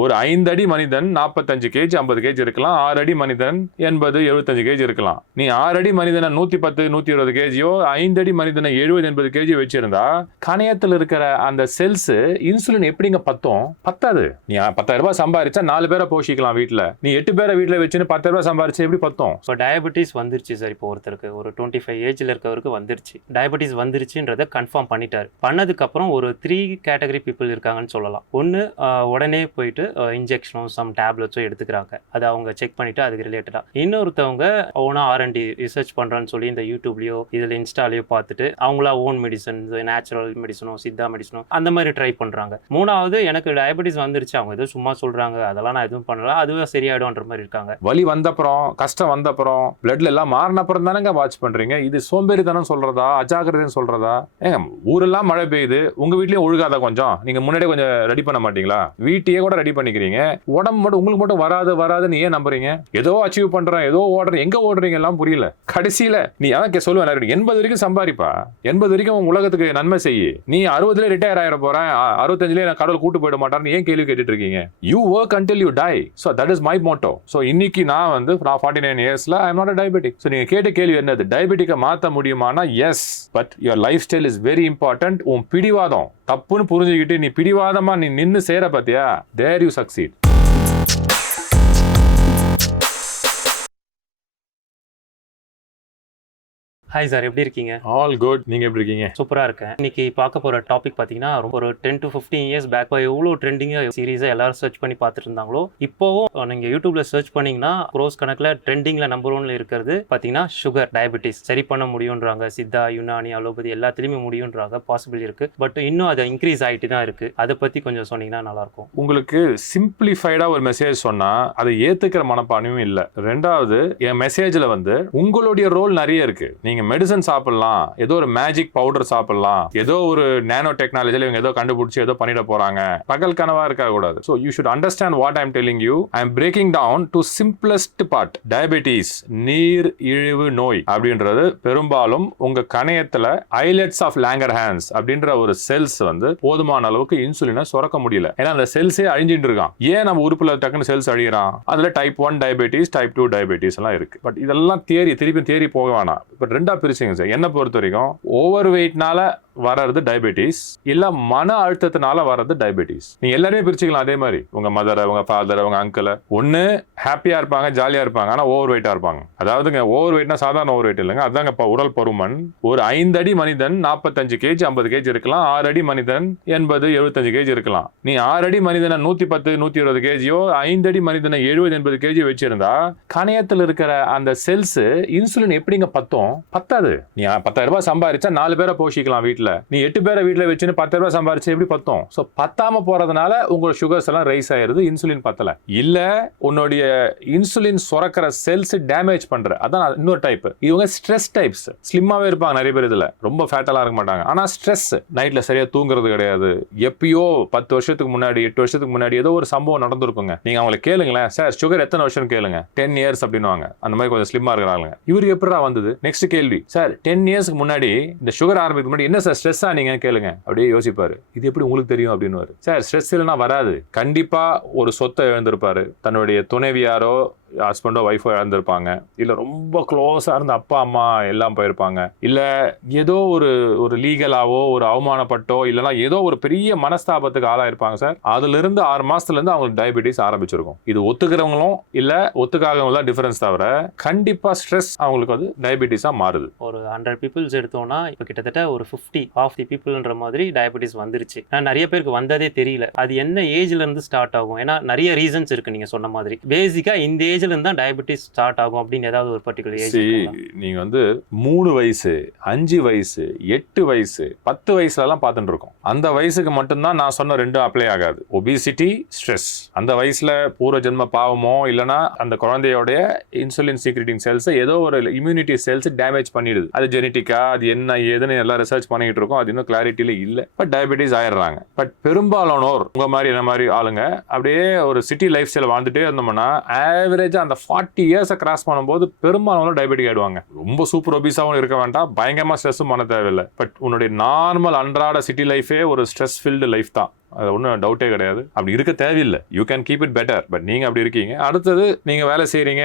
ஒரு ஐந்து அடி மனிதன் நாற்பத்தஞ்சு கேஜி ஐம்பது கேஜி இருக்கலாம். ஆறு அடி மனிதன் எண்பது எழுபத்தஞ்சு கேஜி இருக்கலாம். நீ ஆறு அடி மனிதனை நூற்றி பத்து நூற்றி இருபது கேஜியோ ஐந்து அடி மனிதனை எழுபது எண்பது கேஜி வச்சிருந்தா கணையத்தில் இருக்கிற அந்த செல்ஸ் இன்சுலின் எப்படிங்க பத்தும்? பத்தாது. நீ பத்தாயிரம் ரூபாய் சம்பாரிச்சா நாலு பேரை போஷிக்கலாம் வீட்டில் நீ எட்டு பேரை வீட்டில் வச்சுன்னு பத்தாயிரம் ரூபாய் சம்பாரிச்சா எப்படி பத்தும்? இப்போ டயபெட்டிஸ் வந்துருச்சு சார் இப்போ ஒருத்தருக்கு. ஒரு டுவெண்ட்டி ஃபைவ் ஏஜில் இருக்கவருக்கு வந்துருச்சு. டயபெட்டிஸ் வந்துருச்சுன்றதை கன்ஃபார்ம் பண்ணிட்டார். பண்ணதுக்கப்புறம் ஒரு த்ரீ கேட்டகரி பீப்புள் இருக்காங்கன்னு சொல்லலாம். ஒன்று உடனே போயிட்டு இன்ஜெக்ஷனும் சம் டேப்லெட்ஸும் எடுத்துக்கிறாங்க. அதை அவங்க செக் பண்ணிட்டு அதுக்கு ரிலேட்டடாக இன்னொருத்தவங்க ஓனாக ஆர்என்டி ரிசர்ச் பண்ணுறேன்னு சொல்லி இந்த யூடியூப்லேயோ இதில் இன்ஸ்டாலேயோ பார்த்துட்டு அவங்களா ஓன் மெடிசன் நேச்சுரல் மெடிசனோ சித்தா மெடிசனோ அந்த மாதிரி ட்ரை பண்ணுறாங்க மூணாவது எனக்கு டயபெட்டிஸ் வந்துருச்சு. அவங்க ஏதோ சும்மா சொல்கிறாங்க அதெல்லாம் நான் எதுவும் பண்ணல. அதுவே சரியாயிடும்ன்ற மாதிரி இருக்காங்க. வலி வந்தப்புறம் கஷ்டம் வந்தப்புறம் பிளட்ல எல்லாம் மாறின அப்புறம் தானேங்க வாட்ச் பண்ணுறீங்க இது சோம்பேறித்தனம் சொல்றதா? அஜாக்கிரதைன்னு சொல்றதா? ஏங்க ஊரெல்லாம் மழை பெய்யுது. உங்கள் வீட்லேயும் ஒழுகாத கொஞ்சம்? நீங்கள் முன்னாடியே கொஞ்சம் ரெடி பண்ண மாட்டீங்களா? வீட்டையே கூட ரெடி பண்ணிக்கிறீங்க? உடம்பு மட்டும் உங்களுக்கு மட்டும் வராது வராதுன்னு ஏன் நம்புறீங்க? ஏதோ அச்சீவ் பண்றேன் ஏதோ ஓடுறேன் எங்க ஓடுறீங்க எல்லாம் புரியல. கடைசியில நீ அதான் கே- சொல்லுவேன் எண்பது வரைக்கும் சம்பாதிப்பா எண்பது வரைக்கும் உன் உலகத்துக்கு நன்மை செய்யி. நீ அறுபதுல ரிட்டையர் ஆயிட போறேன். அ- அறுபத்தஞ்சுலயே நான் கடவுள் கூட்டு போயிட மாட்டான்னு ஏன் கேள்வி கேட்டுட்டு இருக்கீங்க? You work until you die so that is my motto so இன்னைக்கு நான் வந்து நான் ஃபார்ட்டி நைன் இயர்ஸ்ல ஐ நாட் டயபெட்டிக் ஸோ நீங்க கேட்ட கேள்வி என்னது? டயபெட்டிக்கை மாற்ற முடியுமானா yes but your lifestyle is very important உன் பிடிவாதம் தப்புன்னு புரிஞ்சுக்கிட்டு நீ பிடிவாதமா நீ நின்று சேர பாத்தியா? There you succeed hi sir எப்படி இருக்கீங்க? ஆல் குட் நீங்க எப்படி இருக்கீங்க? சூப்பராக இருக்கேன். இன்னைக்கு பார்க்க போகிற டாபிக் பார்த்தீங்கன்னா ரொம்ப ஒரு ten to fifteen years back எவ்வளோ ட்ரெண்டிங்காக சீரீஸாக எல்லாரும் சர்ச் பண்ணி பார்த்துட்டு இருந்தாங்களோ இப்போவும் நீங்கள் யூடியூப்ல சர்ச் பண்ணீங்கன்னா க்ரோஸ் கணக்கில் ட்ரெண்டிங்கில் நம்பர் ஒன்ல இருக்கிறது பார்த்தீங்கன்னா சுகர் டயபெட்டிஸ் சரி பண்ண முடியுன்றாங்க சித்தா யுனானி அலோபதி எல்லாத்துலேயுமே முடியுன்றாங்க பாசிபிள் இருக்கு. பட் இன்னும் அது இன்க்ரீஸ் ஆகிட்டு தான் இருக்கு. அதை பற்றி கொஞ்சம் சொன்னீங்கன்னா நல்லாயிருக்கும். உங்களுக்கு சிம்பிளிஃபைடா ஒரு மெசேஜ் சொன்னா அதை ஏத்துக்கிற மனப்பான்மையும் இல்ல. ரெண்டாவது என் மெசேஜ்ல வந்து உங்களுடைய ரோல் நிறைய இருக்கு. நீங்க மெடிசன் சாப்பிடலாம் ஏதோ ஒரு மேஜிக் பவுடர் சாப்பிடலாம் ஏதோ ஒரு நேனோ டெக்னாலஜியில இவங்க ஏதோ கண்டுபிடிச்சு ஏதோ பண்ணிட போறாங்க. பகல் கனவா இருக்க கூடாது. So you should understand what I'm telling you I am breaking down to simplest part diabetes நீர் இழிவு நோய் அப்படின்றது பெரும்பாலும் உங்க கணையத்துல ஐலெட்ஸ் ஆஃப் லேங்கர் ஹேண்ட்ஸ் அப்படின்ற ஒரு செல்ஸ் வந்து போதுமான அளவுக்கு இன்சுலினை சுரக்க முடியல. ஏன்னா அந்த செல்ஸே அழிஞ்சிட்டு இருக்கான். ஏன் நம்ம உறுப்பில் டக்குன்னு செல்ஸ் அழிகிறான் அதுல type one diabetes type two diabetes எல்லாம் இருக்கு. பட் இதெல்லாம் தேரி திருப்பி தேரி போக வேணாம். பட் ரெண்டு பிரிச்சுங்க சார். என்னை பொறுத்த வரைக்கும் ஓவர் வெயிட்னால வர்றது டயபெட்டிஸ் இல்ல மன அழுத்தத்தினால வர்றது டயபெட்டிஸ் நீங்க எல்லாரையும் பிரிச்சுக்கலாம் அதே மாதிரி. உங்க மதரை உங்க ஃபாதர் உங்க அங்கிள் ஒன்று ஹாப்பியா இருப்பாங்க ஜாலியா இருப்பாங்க ஆனா ஓவர் வெயிட்டா இருப்பாங்க. அதாவதுங்க ஓவர் வெயிட்னா சாதாரண ஓவர் வெயிட் இல்லைங்க அதுதாங்க உடல் பருமன். ஒரு ஐந்து அடி மனிதன் நாற்பத்தஞ்சு கேஜி ஐம்பது கேஜி இருக்கலாம். ஆறு அடி மனிதன் எண்பது எழுபத்தஞ்சு கேஜி இருக்கலாம். நீ ஆறு அடி மனிதனை நூத்தி பத்து நூத்தி இருபது கேஜியோ ஐந்து அடி மனிதனை எழுபது எண்பது கேஜி வச்சிருந்தா கணையத்தில் இருக்கிற அந்த செல்ஸ் இன்சுலின் எப்படிங்க பத்தும்? பத்தாது. நீ பத்தாயிரம் ரூபாய் சம்பாரிச்சா நாலு பேரை போஷிக்கலாம் வீட்டில் நீ எட்டு பேரை வீட்டில் வச்சுன்னு பத்து ரூபாய் சம்பாரிச்சு எப்படி பத்தும்? ஸோ பத்தாம போறதுனால உங்களோட சுகர்ஸ் எல்லாம் ரைஸ் ஆயிருது இன்சுலின் பத்தல. இல்ல உன்னுடைய இன்சுலின் சுரக்கிற செல்ஸ் டேமேஜ் பண்ற. அதான் இன்னொரு டைப் இவங்க ஸ்ட்ரெஸ் டைப்ஸ் ஸ்லிம்மாவே இருப்பாங்க நிறைய பேர் இதுல. ரொம்ப ஃபேட்டெல்லாம் இருக்க மாட்டாங்க. ஆனா ஸ்ட்ரெஸ் நைட்ல சரியா தூங்குறது கிடையாது. எப்பயோ பத்து வருஷத்துக்கு முன்னாடி எட்டு வருஷத்துக்கு முன்னாடி ஏதோ ஒரு சம்பவம் நடந்திருக்குங்க. நீங்க அவங்களை கேளுங்களேன். சார் சுகர் எத்தனை வருஷம் கேளுங்க. டென் இயர்ஸ் அப்படின்னுவாங்க. அந்த மாதிரி கொஞ்சம் ஸ்லிம்மா இருக்கிறாங்க இவருக்கு எப்படி வந்தது? நெக்ஸ்ட் கேள்வி. சார் டென் இயர்ஸ்க்கு முன்னாடி இந்த சுகர் ஆரம்பிக்கு முன்னாடி என்ன சார் ஸ்ட்ரெஸ் ஆனீங்க கேளுங்க. அப்படியே யோசிப்பாரு. இது எப்படி உங்களுக்கு தெரியும்? அப்படின்னு சார் ஸ்ட்ரெஸ் இல்லைன்னா வராது. கண்டிப்பா ஒரு சொத்தை இழந்திருப்பாரு. தன்னுடைய துணைவியாரோ ஹஸ்பண்டோ ஒய்ஃபோ இழந்திருப்பாங்க இல்லை ரொம்ப க்ளோஸாக இருந்த அப்பா அம்மா எல்லாம் போயிருப்பாங்க. இல்லை ஏதோ ஒரு ஒரு லீகலாவோ ஒரு அவமானப்பட்டோ இல்லைன்னா ஏதோ ஒரு பெரிய மனஸ்தாபத்துக்கு ஆளாயிருப்பாங்க சார். அதுலேருந்து ஆறு மாதத்துலேருந்து அவங்களுக்கு டயபெட்டிஸ் ஆரம்பிச்சிருக்கும். இது ஒத்துக்கிறவங்களும் இல்லை ஒத்துக்காதவங்களும் டிஃபரன்ஸ் தவிர கண்டிப்பாக ஸ்ட்ரெஸ் அவங்களுக்கு வந்து டயபெட்டிஸாக மாறுது. ஒரு ஹண்ட்ரட் பீப்புள்ஸ் எடுத்தோம்னா இப்போ கிட்டத்தட்ட ஒரு ஃபிஃப்டி ஆஃப் தி பீப்புள்ன்ற மாதிரி டயபெட்டிஸ் வந்துருச்சு. ஆனால் நிறைய பேருக்கு வந்ததே தெரியல. அது என்ன ஏஜ்லேருந்து ஸ்டார்ட் ஆகும்? ஏன்னா நிறைய ரீசன்ஸ் இருக்குது நீங்கள் சொன்ன மாதிரி. பேசிக்காக இந்த ஏஜ் ஏஜ்ல இருந்து தான் டயபெட்டிஸ் ஸ்டார்ட் ஆகும் அப்படின்னு ஏதாவது ஒரு பர்டிகுலர் ஏஜ் நீங்க வந்து மூணு வயசு அஞ்சு வயசு எட்டு வயசு பத்து வயசுல எல்லாம் பார்த்துட்டு இருக்கோம். அந்த வயசுக்கு மட்டும்தான் நான் சொன்ன ரெண்டும் அப்ளை ஆகாது. ஒபிசிட்டி ஸ்ட்ரெஸ் அந்த வயசுல பூர்வ ஜென்ம பாவமோ இல்லைன்னா அந்த குழந்தையோடைய இன்சுலின் சீக்ரெட்டிங் செல்ஸ் ஏதோ ஒரு இம்யூனிட்டி செல்ஸ் டேமேஜ் பண்ணிடுது. அது ஜெனட்டிக்கா அது என்ன ஏதுன்னு எல்லாம் ரிசர்ச் பண்ணிட்டு இருக்கோம். அது இன்னும் கிளாரிட்டியில இல்ல. பட் டயபெட்டிஸ் ஆயிடுறாங்க. பட் பெரும்பாலானோர் உங்க மாதிரி என்ன மாதிரி ஆளுங்க அப்படியே ஒரு சிட்டி லைஃப் ஸ்டைல் வாழ்ந்துட்டே இருந்தோம்னா ஆவரேஜா அந்த ஃபார்ட்டி இயர்ஸை கிராஸ் பண்ணும்போது பெரும்பாலும் டயபெட்டிக் ஆயிடுவாங்க. ரொம்ப சூப்பர் ஒபீஸாகவும் இருக்க வேண்டாம். பயங்கரமாக ஸ்ட்ரெஸ்ஸும் பண்ண தேவையில்லை. பட் உன்னுடைய நார்மல் அன்றாட சிட்டி லைஃபே ஒரு ஸ்ட்ரெஸ் ஃபில்டு லைஃப் தான். அது ஒன்றும் டவுட்டே கிடையாது. அப்படி இருக்க தேவையில்லை. You can keep it better but நீங்கள் அப்படி இருக்கீங்க. அடுத்தது நீங்கள் வேலை செய்கிறீங்க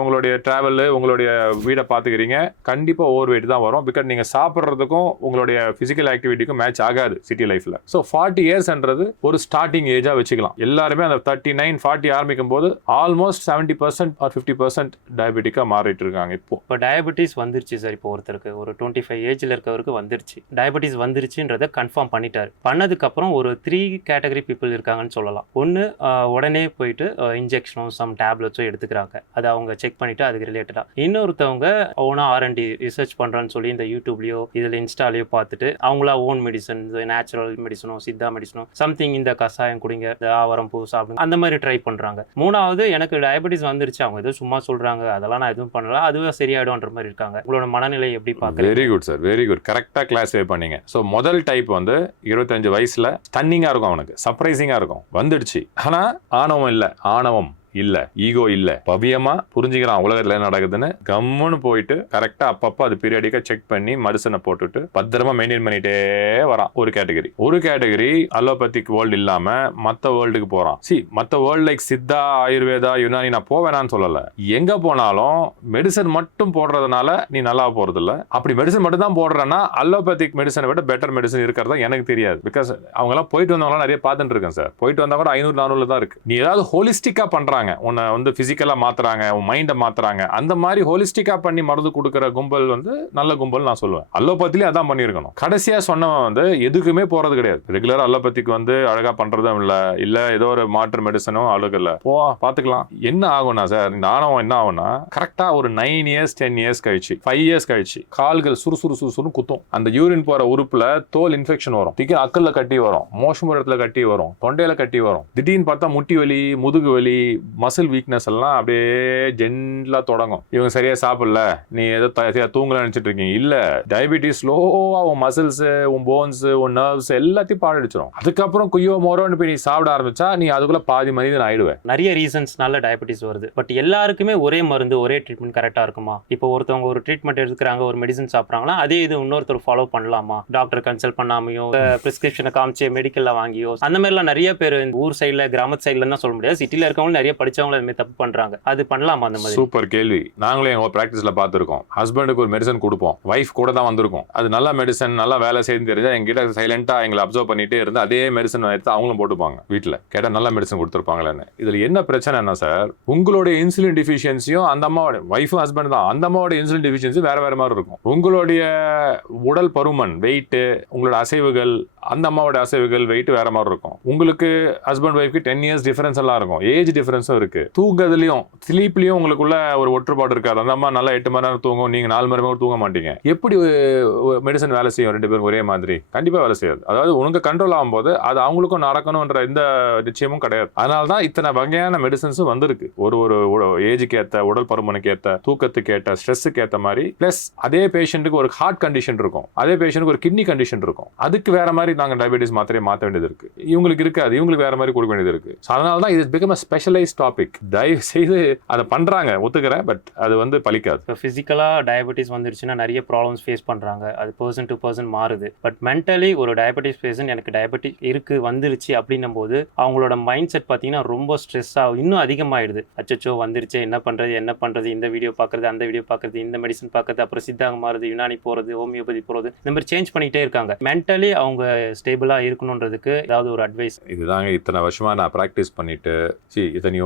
உங்களுடைய ட்ராவலு உங்களுடைய வீடை பார்த்துக்கிறீங்க கண்டிப்பாக ஓவர் வெயிட் தான் வரும். பிகாஸ் நீங்கள் சாப்பிட்றதுக்கும் உங்களுடைய ஃபிசிக்கல் ஆக்டிவிட்டிக்கும் மேட்ச் ஆகாது சிட்டி லைஃப்பில் ஸோ ஃபார்ட்டி இயர்ஸ்ன்றது ஒரு ஸ்டார்டிங் ஏஜாக வச்சுக்கலாம். எல்லாருமே அந்த தேர்ட்டி நைன் ஃபார்ட்டி ஆரம்பிக்கும் போது almost seventy percent or fifty percent டயபெட்டிக்காக மாறிட்டு இருக்காங்க இப்போ. இப்போ டயபெட்டிஸ் வந்துருச்சு சார் இப்போ ஒருத்தருக்கு ஒரு டுவெண்ட்டி ஃபைவ் ஏஜில் இருக்கவருக்கு வந்துருச்சு. டயபெட்டிஸ் வந்துருச்சுன்றதை கன்ஃபார்ம் பண்ணிட்டார். பண்ணதுக்கப்புறம் ஒரு த்ரீ கேட்டகரி பீப்புள் இருக்காங்கன்னு சொல்லலாம். ஒன்று உடனே போயிட்டு இன்ஜெக்ஷனோ சம் டேப்லெட்ஸோ எடுத்துக்கிறாங்க. அதை அவங்க செக் பண்ணிட்டு அதுக்கு ரிலேட்டடாக இன்னொருத்தவங்க ஓனாக ஆர்என்டி ரிசர்ச் பண்ணுறான்னு சொல்லி இந்த யூடியூப்லேயோ இதில் இன்ஸ்டாலேயோ பார்த்துட்டு அவங்களா ஓன் மெடிசன் நேச்சுரல் மெடிசனோ சித்தா மெடிசனோ சம்திங் இந்த கஷாயம் குடிங்க இந்த ஆவரம் பூ சாப்பிடுங்க அந்த மாதிரி ட்ரை பண்ணுறாங்க மூணாவது எனக்கு டயபெட்டிஸ் வந்துருச்சு. அவங்க ஏதோ சும்மா சொல்கிறாங்க அதெல்லாம் நான் எதுவும் பண்ணல. அதுவே சரியாயிடும்ன்ற மாதிரி இருக்காங்க. உங்களோட மனநிலை எப்படி பார்க்குறீங்க? Very good sir very good கரெக்டாக கிளாஸிஃபை பண்ணீங்க. ஸோ முதல் டைப் வந்து இருபத்தஞ்சு வயசில் ஸ்டன்னிங்காக இருக்கும் அவனுக்கு. சர்ப்ரைசிங்காக இருக்கும். வந்துடுச்சு. ஆனால் ஆணவம் இல்லை. ஆணவம். இல்லை ஈகோ இல்லை. பவியமாக புரிஞ்சுக்கிறான் உலகத்தில் என்ன நடக்குதுன்னு. கம்முன்னு போயிட்டு கரெக்டாக அப்பப்போ அது பீரியடிக்காக செக் பண்ணி மெடிசனை போட்டுட்டு பத்திரமா மெயின்டைன் பண்ணிட்டே வரான். ஒரு கேட்டகரி ஒரு கேட்டகரி அலோபதிக் வேர்ல்டு இல்லாமல் மற்ற வேர்ல்டுக்கு போகிறான் சி மற்ற வேர்ல்டு லைக் சித்தா ஆயுர்வேதா யுனானி நான் போவேனான்னு சொல்லலை. எங்கே போனாலும் மெடிசன் மட்டும் போடுறதுனால நீ நல்லா போகிறதில்ல அப்படி மெடிசன் மட்டும் தான் போடுறேன்னா அலோபதிக் மெடிசனை விட பெட்டர் மெடிசன் இருக்கிறதா எனக்கு தெரியாது. பிகாஸ் அவங்களாம் போயிட்டு வந்தவங்களாம் நிறைய பார்த்துட்டு இருக்கேன் சார் போயிட்டு வந்தால் கூட ஐநூறு நானூறுல தான் இருக்கு. நீ ஏதாவது பண்ணுறாங்க மாற்றுறாங்க உன்னை வந்து ஃபிசிக்கலாக மாற்றுறாங்க உன் மைண்டை மாற்றுறாங்க அந்த மாதிரி ஹோலிஸ்டிக்காக பண்ணி மருந்து கொடுக்குற கும்பல் வந்து நல்ல கும்பல் நான் சொல்லுவேன். அலோபத்திலேயே அதான் பண்ணியிருக்கணும். கடைசியாக சொன்னவன் வந்து எதுக்குமே போகிறது கிடையாது. ரெகுலராக அலோபதிக்கு வந்து அழகாக பண்ணுறதும் இல்லை இல்லை ஏதோ ஒரு மாற்று மெடிசனும் அழுகல போ பார்த்துக்கலாம் என்ன ஆகும்னா சார் இந்த ஆணவம் என்ன ஆகும்னா கரெக்டாக ஒரு நைன் இயர்ஸ் டென் இயர்ஸ் கழிச்சு ஃபைவ் இயர்ஸ் கழிச்சு கால்கள் சுறுசுறு சுறுசுறுன்னு குத்தும். அந்த யூரின் போகிற உறுப்பில் தோல் இன்ஃபெக்ஷன் வரும். திடீர் அக்கல்ல கட்டி வரும். மோஷம் இடத்துல கட்டி வரும். தொண்டையில் கட்டி வரும். திடீர்னு பார்த்தா முட்டி வலி முதுகு வலி மசில் வீக்னஸ் எல்லாம் அப்படியே ஜென்லா தொடங்கும். இவங்க சரியா சாப்பிடல. நீ ஏதோ த- தூங்கல நினைச்சிட்டு இருக்கீங்க. இல்ல டயபிட்டிஸ் ஸ்லோவா உன் மசில்ஸ் உன் போன்ஸ் உன் நர்வ்ஸ் எல்லாத்தையும் பாழடிச்சிடும் அதுக்கப்புறம் குய்யோ மோரோன்னு போய் நீ சாப்பிட ஆரம்பிச்சா நீ அதுக்குள்ள பாதி மனிதன் ஆயிடுவேன் நிறைய ரீசன்ஸ்னால டயபிட்டிஸ் வருது. பட் எல்லாருக்குமே ஒரே மருந்து ஒரே ட்ரீட்மெண்ட் கரெக்டாக இருக்குமா? இப்போ ஒருத்தவங்க ஒரு ட்ரீட்மெண்ட் எடுக்கிறாங்க ஒரு மெடிசன் சாப்பிட்றாங்கன்னா அதே இது இன்னொருத்தர் ஃபாலோ பண்ணலாமா? டாக்டர் கன்சல்ட் பண்ணாமையோ ப்ரிஸ்கிரிப்ஷனை காமிச்சு மெடிக்கல்ல வாங்கியோ? அந்த மாதிரிலாம் நிறைய பேர் இந்த ஊர் சைடில் கிராமத்து சைடில் தான் சொல்ல முடியாது. சிட்டியில் இருக்கவங்களும் நிறைய படிச்சவங்க இந்த தப்பு பண்றாங்க. அது பண்ணலாமா அந்த மாதிரி? சூப்பர் கேள்வி. நாங்களே எங்க பிராக்டிஸ்ல பார்த்துருக்கோம். ஹஸ்பண்டுக்கு ஒரு மெடிசன் கொடுப்போம். ஒய்ஃப் கூட தான் வந்திருக்கும். அது நல்ல மெடிசன் நல்லா வேலை செய்து தெரிஞ்சா எங்கிட்ட சைலண்டா எங்களை அப்சர்வ் பண்ணிட்டே இருந்து அதே மெடிசன் எடுத்து அவங்களும் போட்டுப்பாங்க வீட்டில் கேட்டால் நல்ல மெடிசன் கொடுத்துருப்பாங்களேன்னு. இதுல என்ன பிரச்சனை என்ன சார் உங்களுடைய இன்சுலின் டிஃபிஷியன்சியும் அந்த அம்மாவோட ஒய்ஃபும் ஹஸ்பண்ட் தான். அந்த அம்மாவோட இன்சுலின் டிஃபிஷியன்சி வேற வேற மாதிரி இருக்கும். உங்களுடைய உடல் பருமன் வெயிட் உங்களோட அசைவுகள் அந்த அம்மாவோட அசைவுகள் வெயிட் வேற மாதிரி இருக்கும். உங்களுக்கு ஹஸ்பண்ட் ஒய்ஃப்க்கு டென் இயர்ஸ் டிஃபரன்ஸ் எல்லாம் இருக்கும். ஏஜ் டிஃபரன்ஸும் இருக்கு. தூங்குறதுலயும் ஸ்லீப்லயும் உங்களுக்குள்ள ஒரு ஒற்றுப்பாடு இருக்காது. அந்த அம்மா நல்லா எட்டு மணி நேரம் தூங்கும். நீங்க நாலு மணி நேரம் தூங்க மாட்டீங்க. எப்படி மெடிசன் வேலை செய்யும்? ரெண்டு பேரும் ஒரே மாதிரி. கண்டிப்பா வேலை செய்யாது. அதாவது உனக்கு கண்ட்ரோல் ஆகும்போது அது அவங்களுக்கும் நடக்கணும்ன்ற எந்த நிச்சயமும் கிடையாது. அதனால தான் இத்தனை வகையான மெடிசன்ஸும் வந்திருக்கு. ஒரு ஒரு ஏஜுக்கு ஏத்த உடல் பருமனுக்கு ஏத்த தூக்கத்துக்கு ஏத்த ஸ்ட்ரெஸ்ஸுக்கு ஏத்த மாதிரி. பிளஸ் அதே பேஷண்ட்டுக்கு ஒரு ஹார்ட் கண்டிஷன் இருக்கும். அதே பேஷண்ட்டுக்கு ஒரு கிட்னி கண்டிஷன் இருக்கும். அதுக்கு வேற மாதிரி நாங்கள் டயபெட்டிஸ் மாத்திரையை மாற்ற வேண்டியது இருக்கு. இவங்களுக்கு இருக்காது. இவங்களுக்கு வேற மாதிரி கொடுக்க வேண்டியது இருக்கு. ஸோ அதனால தான் இது பிகம் அ ஸ்பெஷலைஸ் டாபிக் தயவு செய்து அதை பண்றாங்க. ஒத்துக்கிறேன். பட் அது வந்து பலிக்காது இப்போ ஃபிசிக்கலாக டயபெட்டிஸ் வந்துருச்சுன்னா நிறைய ப்ராப்ளம்ஸ் ஃபேஸ் பண்ணுறாங்க அது பர்சன் டு பர்சன் மாறுது. பட் மென்டலி ஒரு டயபெட்டிஸ் பேஷன் எனக்கு டயபெட்டிஸ் இருக்குது வந்துருச்சு அப்படின்னும் போது அவங்களோட மைண்ட் செட் பார்த்தீங்கன்னா ரொம்ப ஸ்ட்ரெஸ் ஆகும் இன்னும் அதிகமாகிடுது அச்சச்சோ வந்துருச்சு. என்ன பண்ணுறது என்ன பண்ணுறது இந்த வீடியோ பார்க்குறது அந்த வீடியோ பார்க்குறது இந்த மெடிசன் பார்க்குறது அப்புறம் சித்தாங்க மாறுது யுனானி போகிறது ஹோமியோபதி போகிறது இந்த மாதிரி சேஞ்ச் பண்ணிகிட்டே இருக்காங்க. மென்டலி அவங்க ஸ்டேபிளாக இருக்கணுன்றதுக்கு ஏதாவது ஒரு அட்வைஸ் இதுதாங்க இத்தனை வருஷமாக நான் ப்ராக்டிஸ் பண்ணிட்டு சி இத்தனையோ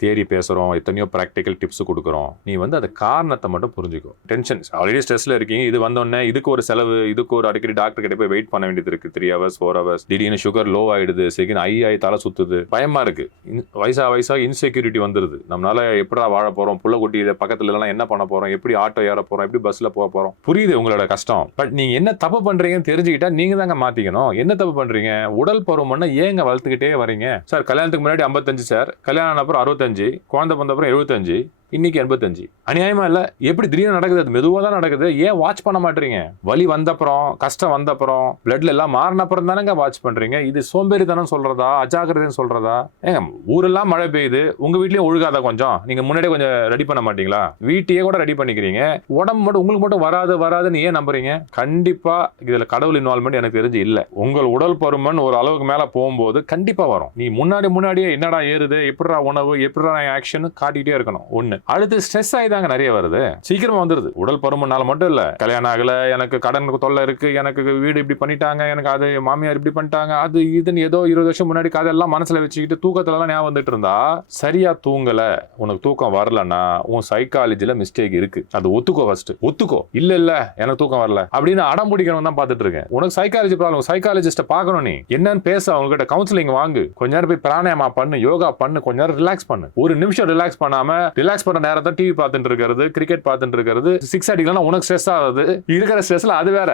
தியரி பேசுகிறோம் எத்தனையோ ப்ராக்டிக்கல் டிப்ஸ் கொடுக்குறோம். நீ வந்து அந்த காரணத்தை மட்டும் புரிஞ்சுக்கோ. டென்ஷன் ஆல்ரெடி ஸ்ட்ரெஸ்ல இருக்கீங்க இது வந்தோடனே இதுக்கு ஒரு செலவு இதுக்கு ஒரு அடிக்கடி டாக்டர் கிட்ட போய் வெயிட் பண்ண வேண்டியது இருக்கு. த்ரீ ஹவர்ஸ் ஃபோர் ஹவர்ஸ் திடீர்னு சுகர் லோ ஆயிடுது செகண்ட் ஐ ஆகி தலை சுத்துது. பயமா இருக்கு. இன்- வயசா வயசா இன்செக்யூரிட்டி வந்துருது. நம்மளால எப்படா வாழ போறோம்? புள்ள குட்டி இதை பக்கத்துலலாம் என்ன பண்ண போறோம்? எப்படி ஆட்டோ ஏற போறோம்? எப்படி பஸ்ல போக போறோம்? புரியுது உங்களோட கஷ்டம். பட் நீங்க என்ன தப்பு பண்றீங்கன்னு தெரிஞ்சுக்கிட்டா நீங்க தாங்க வைக்கணும் என்ன தப்பு பண்றீங்க? உடல் பருவம்னா ஏங்க வளர்த்துக்கிட்டே வரீங்க? சார் கல்யாணத்துக்கு முன்னாடி ஐம்பத்தஞ்சு சார். கல்யாணம் அப்புறம் அறுபத்தஞ்சு குழந்தை பிறந்த அப்புறம் எழுபத்தஞ்சு. இன்னைக்கு எண்பத்தஞ்சு. அநியாயமா இல்ல? எப்படி திடீர்னு நடக்குது? அது மெதுவாக தான் நடக்குது. ஏன் வாட்ச் பண்ண மாட்டீங்க? வலி வந்தப்புறம் கஷ்டம் வந்தப்புறம் பிளட்ல எல்லாம் மாறின அப்புறம் தானேங்க வாட்ச் பண்றீங்க? இது சோம்பேறித்தனம் சொல்றதா? அஜாக்கிரதைன்னு சொல்றதா? ஏங்க ஊரெல்லாம் மழை பெய்யுது. உங்க வீட்லயும் ஒழுகாத கொஞ்சம். நீங்க முன்னாடியே கொஞ்சம் ரெடி பண்ண மாட்டீங்களா? வீட்டையே கூட ரெடி பண்ணிக்கிறீங்க. உடம்பு மட்டும் உங்களுக்கு மட்டும் வராது வராதுன்னு ஏன் நம்புறீங்க? கண்டிப்பா இதுல கடவுள் இன்வால்மெண்ட் எனக்கு தெரிஞ்சு இல்ல. உங்கள் உடல் பருமன் ஒரு அளவுக்கு மேல போகும்போது கண்டிப்பா வரும். நீ முன்னாடி முன்னாடியே என்னடா ஏறுது? எப்படிடா உணவு? எப்படிடா ஆக்ஷன் காட்டிகிட்டே இருக்கணும். ஒன்று அடுத்து ஸ்ட்ரெஸ் ஆகிதாங்க நிறைய வருது. சீக்கிரமா வந்துருது. உடல் பருமனால மட்டும் இல்ல. கல்யாணம் ஆகல எனக்கு கடன் தொல்லை இருக்கு எனக்கு வீடு இப்படி பண்ணிட்டாங்க எனக்கு அது மாமியார் இப்படி பண்ணிட்டாங்க அது இதுன்னு ஏதோ இருபது வருஷம் முன்னாடி கதையெல்லாம் மனசுல வச்சுக்கிட்டு தூக்கத்துல எல்லாம் ஞாபகம் வந்துட்டு இருந்தா சரியா தூங்கல. உனக்கு தூக்கம் வரலன்னா உன் சைக்காலஜில மிஸ்டேக் இருக்கு. அது ஒத்துக்கோ ஃபர்ஸ்ட் ஒத்துக்கோ. இல்ல இல்ல எனக்கு தூக்கம் வரல. அப்படின்னு அடம் பிடிக்கணும் தான் பார்த்துட்டு இருக்கேன். உனக்கு சைக்காலஜி ப்ராப்ளம் சைக்காலஜிஸ்ட பாக்கணும் நீ. என்னன்னு பேச அவங்ககிட்ட கவுன்சிலிங் வாங்கு. கொஞ்ச நேரம் போய் பிராணாயமா பண்ணு யோகா பண்ணு கொஞ்ச நேரம் ரிலாக்ஸ் பண்ணு. ஒரு நிமிஷம் ரிலாக்ஸ் பண்ணாம ரிலாக்ஸ் பண்ற நேரத்தை டிவி பார்த்துட்டு இருக்கிறது கிரிக்கெட் பார்த்துட்டு இருக்கிறது. சிக்ஸ் அடிக்கலாம் உனக்கு ஸ்ட்ரெஸ் ஆகுது. இருக்கிற ஸ்ட்ரெஸ்ல அது வேற.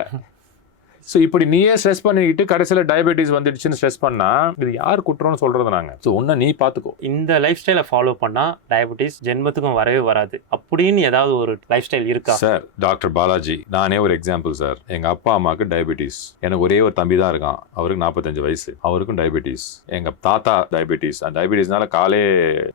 ஸோ இப்படி நீயே ஸ்ட்ரெஸ் பண்ணிக்கிட்டு கடைசியில் டயபெட்டிஸ் வந்துடுச்சுன்னு ஸ்ட்ரெஸ் பண்ணா இது யார் குற்றம்னு சொல்றது நாங்க. ஸோ ஒன்றை நீ பார்த்துக்கோ இந்த லைஃப் ஸ்டைலை ஃபாலோ பண்ணால் டயபெட்டிஸ் ஜென்மத்துக்கும் வரவே வராது. அப்படின்னு ஏதாவது ஒரு லைஃப் ஸ்டைல் இருக்கா? சார் டாக்டர் பாலாஜி நானே ஒரு எக்ஸாம்பிள் சார் எங்க அப்பா அம்மாவுக்கு டயபெட்டிஸ் எனக்கு ஒரே ஒரு தம்பி தான் இருக்கான். அவருக்கு நாற்பத்தஞ்சு வயசு. அவருக்கும் டயபெட்டிஸ் எங்க தாத்தா டயபெட்டிஸ் அந்த டயபெட்டிஸ்னால காலே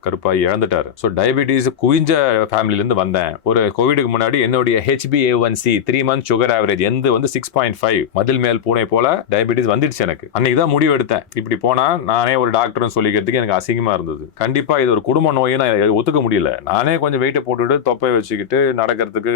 கருப்பாகி இழந்துட்டாரு. ஸோ டயபெட்டிஸ் குவிஞ்ச ஃபேமிலில இருந்து வந்தேன். ஒரு கோவிடுக்கு முன்னாடி என்னுடைய HBA one C three month sugar average எந்த வந்து சிக்ஸ் பாயிண்ட் ஃபைவ் மதில் மேல் பூனை போல டயபெட்டிஸ் வந்துடுச்சு எனக்கு. அன்னைக்கு தான் முடிவு எடுத்தேன். இப்படி போனா நானே ஒரு டாக்டர்னு சொல்லிக்கிறதுக்கு எனக்கு அசிங்கமா இருந்தது. கண்டிப்பா இது ஒரு குடும்ப நோயை நான் ஒத்துக்க முடியல. நானே கொஞ்சம் வெயிட்டை போட்டுட்டு தொப்பை வச்சுக்கிட்டு நடக்கிறதுக்கு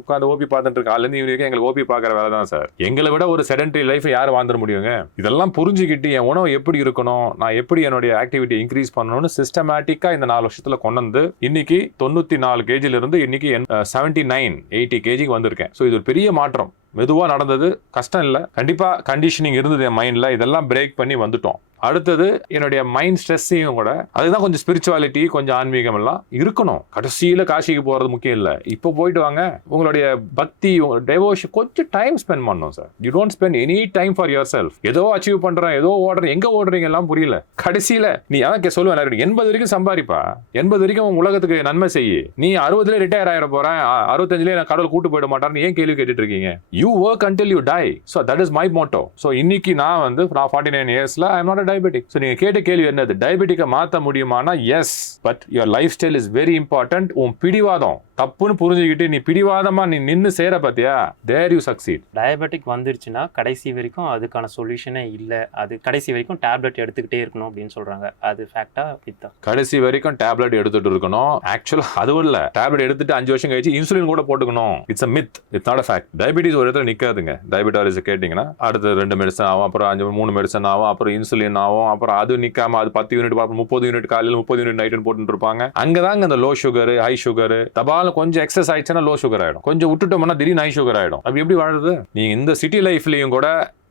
உட்காந்து ஓபி பார்த்துட்டு இருக்க காலையில எங்களுக்கு ஓபி பார்க்குற வேலை தான் சார். எங்களை விட ஒரு செடன்டரி லைஃப் யார் வாழ்ந்துட முடியுங்க? இதெல்லாம் புரிஞ்சுக்கிட்டு என் உணவு எப்படி இருக்கணும்? நான் எப்படி என்னுடைய ஆக்டிவிட்டி இன்க்ரீஸ் பண்ணணும்னு சிஸ்டமேட்டிக்கா இந்த நாலு வருஷத்துல கொண்டு வந்து இன்னைக்கு தொண்ணூத்தி நாலு கேஜில இருந்து இன்னைக்கு செவன்டி நைன் எயிட்டி கேஜிக்கு வந்திருக்கேன். ஸோ இது ஒரு பெரிய மாற்றம். மெதுவாக நடந்தது. கஷ்டம் இல்லை. கண்டிப்பாக கண்டிஷனிங் இருந்தது என் மைண்டில் இதெல்லாம் பிரேக் பண்ணி வந்துட்டோம். அடுத்தது என்னுடைய மைண்ட் ஸ்ட்ரெஸ்ஸையும் கூட அதுதான் கொஞ்சம் ஸ்பிரிச்சுவாலிட்டி கொஞ்சம் ஆன்மீகம் எல்லாம் இருக்கணும். கடைசியில் காசிக்கு போகிறது முக்கியம் இல்லை. இப்போ போயிட்டு வாங்க. உங்களுடைய பக்தி உங்க கொஞ்சம் டைம் ஸ்பெண்ட் பண்ணணும் sir you don't spend any time for yourself ஏதோ அச்சீவ் பண்ணுறேன் ஏதோ ஓடுறேன் எங்கே ஓடுறீங்க எல்லாம் புரியல. கடைசியில் நீ அதான் கே- சொல்லுவேன் எண்பது வரைக்கும் சம்பாதிப்பா எண்பது வரைக்கும் உன் உலகத்துக்கு நன்மை செய்ய. நீ அறுபதுல ரிட்டையர் ஆகிட போகிறேன் அ- நான் கடவுள் கூட்டு போயிட மாட்டான்னு ஏன் கேள்வி கேட்டுட்டு இருக்கீங்க? You work until you die so that is my motto so இன்னைக்கு நான் வந்து நான் ஃபார்ட்டி நைன் இயர்ஸில் ஐ நாட் டயபெட்டிக் ஸோ நீங்க கேட்ட கேள்வி என்னது? டயபெட்டிக்கை மாற்ற முடியுமானா? Yes but your lifestyle is very important உன் பிடிவாதம் தப்புன்னு புரிஞ்சுக்கிட்டு நீ பிடிவாதமா நீ நின்னு சேர பாத்தியா? தேர் யூ சக்சீட் டயபெட்டிக் வந்துருச்சுன்னா கடைசி வரைக்கும் அதுக்கான சொல்யூஷனே இல்லை. அது கடைசி வரைக்கும் டேப்லெட் எடுத்துக்கிட்டே இருக்கணும் அப்படின்னு சொல்றாங்க. அது ஃபேக்டா வித்தா கடைசி வரைக்கும் டேப்லெட் எடுத்துட்டு இருக்கணும். ஆக்சுவலா அதுவும் இல்ல. டேப்லெட் எடுத்துட்டு அஞ்சு வருஷம் கழிச்சு இன்சுலின் கூட போட்டுக்கணும். It's a myth it's not a fact diabetes ஒரு இடத்துல நிக்காதுங்க. டயபிட்டாலிஸ் கேட்டிங்கன்னா அடுத்து ரெண்டு மெடிசன் ஆகும் அப்புறம் அஞ்சு மூணு மெடிசன் ஆகும் அப்புறம் இன்சுலின் ஆகும். அப்புறம் அது நிற்காம அது பத்து யூனிட் பார்ப்போம் முப்பது யூனிட் காலையில் முப்பது யூனிட் நைட்டு போட்டு இருப்பாங்க. அங்கதாங்க அந்த லோ சுகர் ஹை சுகர் தபால கொஞ்சம் எக்ஸஸ் ஆயிடுச்சுன்னா லோ சுகர் ஆயிடும். கொஞ்சம் விட்டுட்டோம்னா திடீர்னு ஹை சுகர் ஆயிடும். அப்படி எப்படி வாழுது நீங்க இந்த சிட்டி லைஃப்லயும் கூட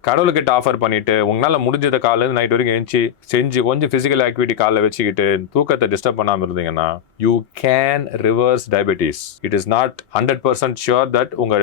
கடவுள்கிட்ட ஆஃபர் பண்ணிட்டு உங்களால முடிஞ்சத காலையில நைட் வரைக்கும் எழுந்துச்சு செஞ்சு கொஞ்சம் பிசிக்கல் ஆக்டிவிட்டி காலைல வச்சுக்கிட்டு தூக்கத்தை டிஸ்டர்ப் பண்ணாம இருந்தீங்கன்னா you can reverse diabetes it is not hundred percent sure that உங்க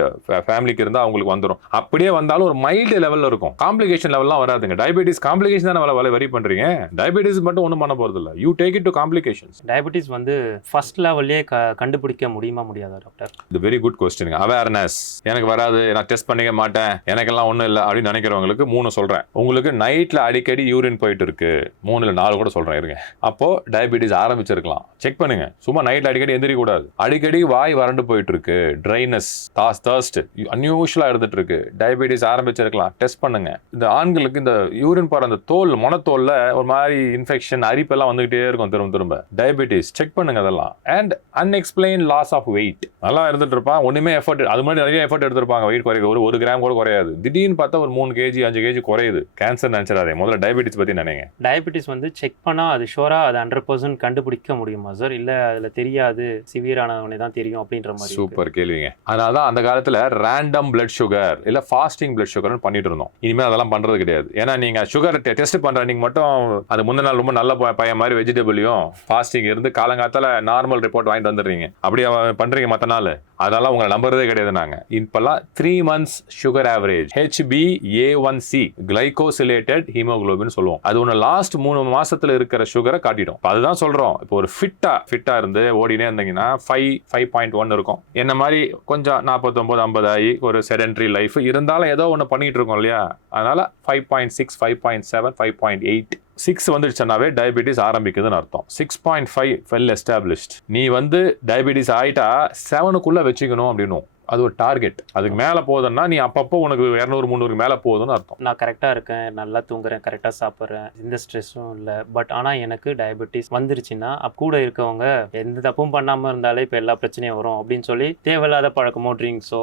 ஃபேமிலிக்கு இருந்தா அவங்களுக்கு வந்துடும் அப்படியே வந்தாலும் ஒரு மைல்டு லெவல்ல இருக்கும். காம்ப்ளிகேஷன் லெவல்லாம் வராதுங்க. டயபெட்டிஸ் காம்ப்ளிகேஷன் தான் வர வரி பண்றீங்க? டயபெட்டிஸ் மட்டும் ஒன்றும் பண்ண இல்ல you take it to complications diabetes வந்து ஃபர்ஸ்ட் லெவல்லே கண்டுபிடிக்க முடியுமா முடியாதா டாக்டர் இது வெரி குட் கொஸ்டின் அவேர்னஸ் எனக்கு வராது. நான் டெஸ்ட் பண்ணிக்க மாட்டேன். எனக்கெல்லாம் ஒன்றும் இல்லை அப்படின்னு நினைக்கிறவங்களுக்கு மூணு சொல்கிறேன் உங்களுக்கு நைட்டில் அடிக்கடி யூரின் போயிட்டு இருக்கு மூணுல நாலு கூட சொல்கிறேன் இருங்க. அப்போது டயபிட்டிஸ் ஆரம்பிச்சிருக்கலாம். செக் பண்ணுங்க. சும்மா நைட்டில் அடிக்கடி எந்திரிக்க கூடாது அடிக்கடி வாய் வறண்டு போயிட்டு இருக்கு ட்ரைனஸ் தாஸ் தர்ஸ்ட் அன்யூஷுவலாக எடுத்துட்டு இருக்கு டயபிட்டிஸ் ஆரம்பிச்சிருக்கலாம். டெஸ்ட் பண்ணுங்க. இந்த ஆண்களுக்கு இந்த யூரின் போற அந்த தோல் மொனத்தோல்ல ஒரு மாதிரி இன்ஃபெக்ஷன் அரிப்பெல்லாம் வந்துகிட்டே இருக்கும் திரும்ப திரும்ப. டயபிட்டிஸ் செக் பண்ணுங்க அதெல்லாம். And unexplained loss of weight நல்லா இருந்துட்டு இருப்பான். ஒண்ணுமே எஃபர்ட் அது மாதிரி நிறைய எஃபர்ட் எடுத்திருப்பாங்க. வெயிட் குறைக்க ஒரு ஒரு கிராம் கூட குறையாது. திடீர்னு பார்த்தா ஒரு மூணு கேஜி அஞ்சு கேஜி குறையுது. கேன்சர் நினைச்சிடாதே. முதல்ல டயபிட்டிஸ் பத்தி நினைங்க. டயபெட்டிஸ் வந்து செக் பண்ணால் அது ஷோராக அது ஹண்ட்ரட் பர்சன்ட் கண்டுபிடிக்க முடியுமா சார் இல்லை அதில் தெரியாது. சிவியரானவனே தான் தெரியும் அப்படின்ற மாதிரி. சூப்பர் கேள்விங்க. அதனால தான் அந்த காலத்துல ரேண்டம் பிளட் சுகர் இல்ல ஃபாஸ்டிங் பிளட் சுகர்னு பண்ணிட்டு இருந்தோம். இனிமேல் அதெல்லாம் பண்றது கிடையாது. ஏன்னா நீங்க சுகர் டெஸ்ட் பண்ற நீங்க மட்டும் அது முந்தின நாள் ரொம்ப நல்ல பையன் மாதிரி வெஜிடபிளையும் ஃபாஸ்டிங் இருந்து காலங்காத்தால நார்மல் ரிப்போர்ட் வாங்கிட்டு வந்துடுறீங்க. அப்படியே அவன் பண்றீங்க மத்த நாள் அதனால உங்களை நம்புறதே கிடையாது நாங்கள் இப்போல்லாம் three months sugar average HB A one C glycosylated haemoglobin சொல்லுவோம். அது ஒன்று லாஸ்ட் மூணு மாசத்துல இருக்கிற சுகரை காட்டிடும். அதுதான் சொல்றோம். இப்போ ஒரு ஃபிட்டா ஃபிட்டா இருந்து ஓடினே இருந்தீங்கன்னா ஃபைவ் ஃபைவ் பாயிண்ட் ஒன் இருக்கும். என்ன மாதிரி கொஞ்சம் நாற்பத்தொம்பது ஐம்பது ஆகி ஒரு செடென்ட்ரி லைஃப் இருந்தாலும் ஏதோ ஒன்று பண்ணிட்டு இருக்கோம் இல்லையா? அதனால five point six five point seven five point eight six வந்துடுச்சுனாவே diabetes ஆரம்பிக்குதுன்னு அர்த்தம். Six point five well established நீ வந்து டயபெட்டிஸ் ஆயிட்டா செவனுக்குள்ள வச்சுக்கணும் அப்படின்னும். அது ஒரு டார்கெட் அதுக்கு மேல போகுதுன்னா நீ அப்பப்போ உனக்கு இரநூறு முந்நூறு மேல போகுதுன்னு அர்த்தம். நான் கரெக்டாக இருக்கேன் நல்லா தூங்குறேன் கரெக்டாக சாப்பிட்றேன். எந்த ஸ்ட்ரெஸ்ஸும் இல்லை. பட் ஆனால் எனக்கு டயபெட்டிஸ் வந்துருச்சுன்னா கூட இருக்கவங்க எந்த தப்பும் பண்ணாமல் இருந்தாலே இப்போ எல்லா பிரச்சனையும் வரும் அப்படின்னு சொல்லி தேவையில்லாத பழக்கமோ ட்ரிங்க்ஸோ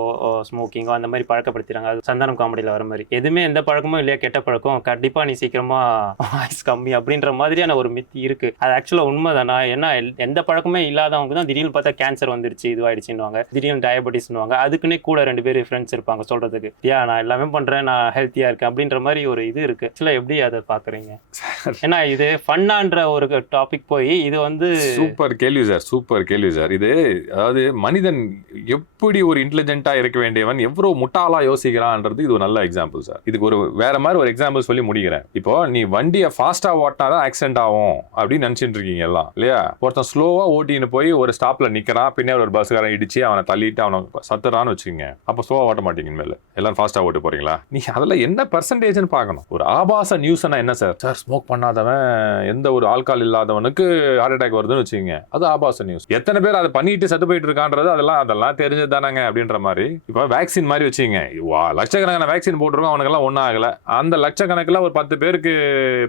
ஸ்மோக்கிங்கோ அந்த மாதிரி பழக்கப்படுத்துறாங்க அது சந்தானம் காமெடியில் வர மாதிரி. எதுவுமே எந்த பழக்கமும் இல்லையா கெட்ட பழக்கம். கண்டிப்பாக நீ சீக்கிரமாக வாய்ஸ் கம்மி அப்படின்ற மாதிரியான ஒரு மித்தி இருக்கு. அது ஆக்சுவலாக உண்மை தானா ஏன்னா எந்த பழக்கமே இல்லாதவங்க தான் திடீர்னு பார்த்தா கேன்சர் வந்துருச்சு இதுவாயிடுச்சுன்னுவாங்க. திடீர்னு டயபெட்டிஸ்னுவாங்க அதுக்குன்னே கூட ரெண்டு பேர் ஃப்ரெண்ட்ஸ் இருப்பாங்க சொல்றதுக்கு. யா நான் எல்லாமே பண்றேன் நான் ஹெல்த்தியா இருக்கேன். அப்படின்ற மாதிரி ஒரு இது இருக்கு. ஆக்சுவலாக எப்படி அதை பாக்குறீங்க? ஏன்னா இது ஃபன்னான்ற ஒரு டாபிக் போய் இது வந்து சூப்பர் கேள்வி சார் சூப்பர் கேள்வி சார். இது அதாவது மனிதன் எப்படி ஒரு இன்டெலிஜென்ட்டா இருக்க வேண்டியவன் எவ்வளவு முட்டாளா யோசிக்கிறான்றது இது ஒரு நல்ல எக்ஸாம்பிள் சார். இதுக்கு ஒரு வேற மாதிரி ஒரு எக்ஸாம்பிள் சொல்லி முடிக்கிறேன். இப்போ நீ வண்டியை ஃபாஸ்டா ஓட்டினா தான் ஆக்சிடென்ட் ஆகும் அப்படின்னு நினைச்சிட்டு இருக்கீங்க எல்லாம் இல்லையா? ஒருத்தன் ஸ்லோவா ஓட்டின்னு போய் ஒரு ஸ்டாப்ல நிக்கிறான் பின்னாடி ஒரு பஸ்காரன் இடிச்சு அவனை தள்ளிட்டு அவனை சத்துறான்னு வச்சுக்கோங்க. அப்போ ஸ்லோவாக ஓட்ட மாட்டீங்க மேலே எல்லாரும் ஃபாஸ்ட்டாக ஓட்டு போகிறீங்களா நீ அதில் என்ன பர்சன்டேஜ்னு பார்க்கணும். ஒரு ஆபாச நியூஸ்னா என்ன சார் சார் ஸ்மோக் பண்ணாதவன் எந்த ஒரு ஆல்கால் இல்லாதவனுக்கு ஹார்ட் அட்டாக் வருதுன்னு வச்சுக்கோங்க. அது ஆபாச நியூஸ் எத்தனை பேர் அதை பண்ணிட்டு செத்து போயிட்டு இருக்கான்றது அதெல்லாம் அதெல்லாம் தெரிஞ்சது தானங்க அப்படின்ற மாதிரி. இப்போ வேக்சின் மாதிரி வச்சுக்கோங்க. வா லட்சக்கணக்கான வேக்சின் போட்டிருக்கோம் அவனுக்கெல்லாம் ஒன்றும் ஆகலை. அந்த லட்சக்கணக்கில் ஒரு பத்து பேருக்கு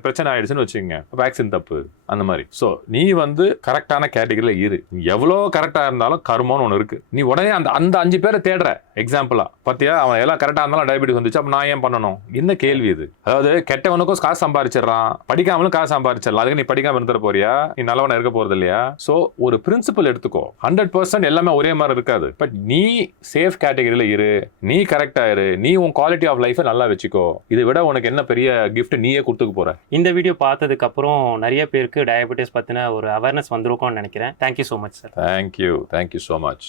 பிரச்சனை ஆயிடுச்சுன்னு வச்சுக்கோங்க. வேக்சின் தப்பு அந்த மாதிரி. ஸோ நீ வந்து கரெக்டான கேட்டகரியில் இரு. எவ்வளோ கரெக்டாக இருந்தாலும் கருமோன்னு ஒன்று இருக்கு. நீ உடனே அந்த அந்த அஞ்சு பேரை தேடுற எக்ஸாம்பிளா பார்த்தியா அவன் எல்லாம் கரெக்டாக இருந்தாலும் டயபெட்டிஸ் வந்துச்சு. அப்போ நான் ஏன் பண்ணணும்? என்ன கேள்வி இது? அதாவது கெட்டவனுக்கும் காசு சம்பாரிச்சிடுறான். படிக்காமலும் காசு சம்பாரிச்சிடலாம். அதுக்கு நீ படிக்காம இருந்துட போறியா? நீ நல்லவனா இருக்க போறது இல்லையா? ஸோ ஒரு பிரின்சிபல் எடுத்துக்கோ. ஹண்ட்ரட் பர்சன்ட் எல்லாமே ஒரே மாதிரி இருக்காது. பட் நீ சேஃப் கேட்டகரியில் இரு. நீ கரெக்டா இரு. நீ உன் குவாலிட்டி ஆஃப் லைஃபை நல்லா வச்சுக்கோ. இதை விட உனக்கு என்ன பெரிய gift நீயே கொடுத்துக்க போற? இந்த வீடியோ பார்த்ததுக்கு அப்புறம் நிறைய பேருக்கு டயபெட்டிஸ் பத்தின ஒரு அவேர்னஸ் வந்திருக்கும்னு நினைக்கிறேன். Thank you so much sir thank you thank you so much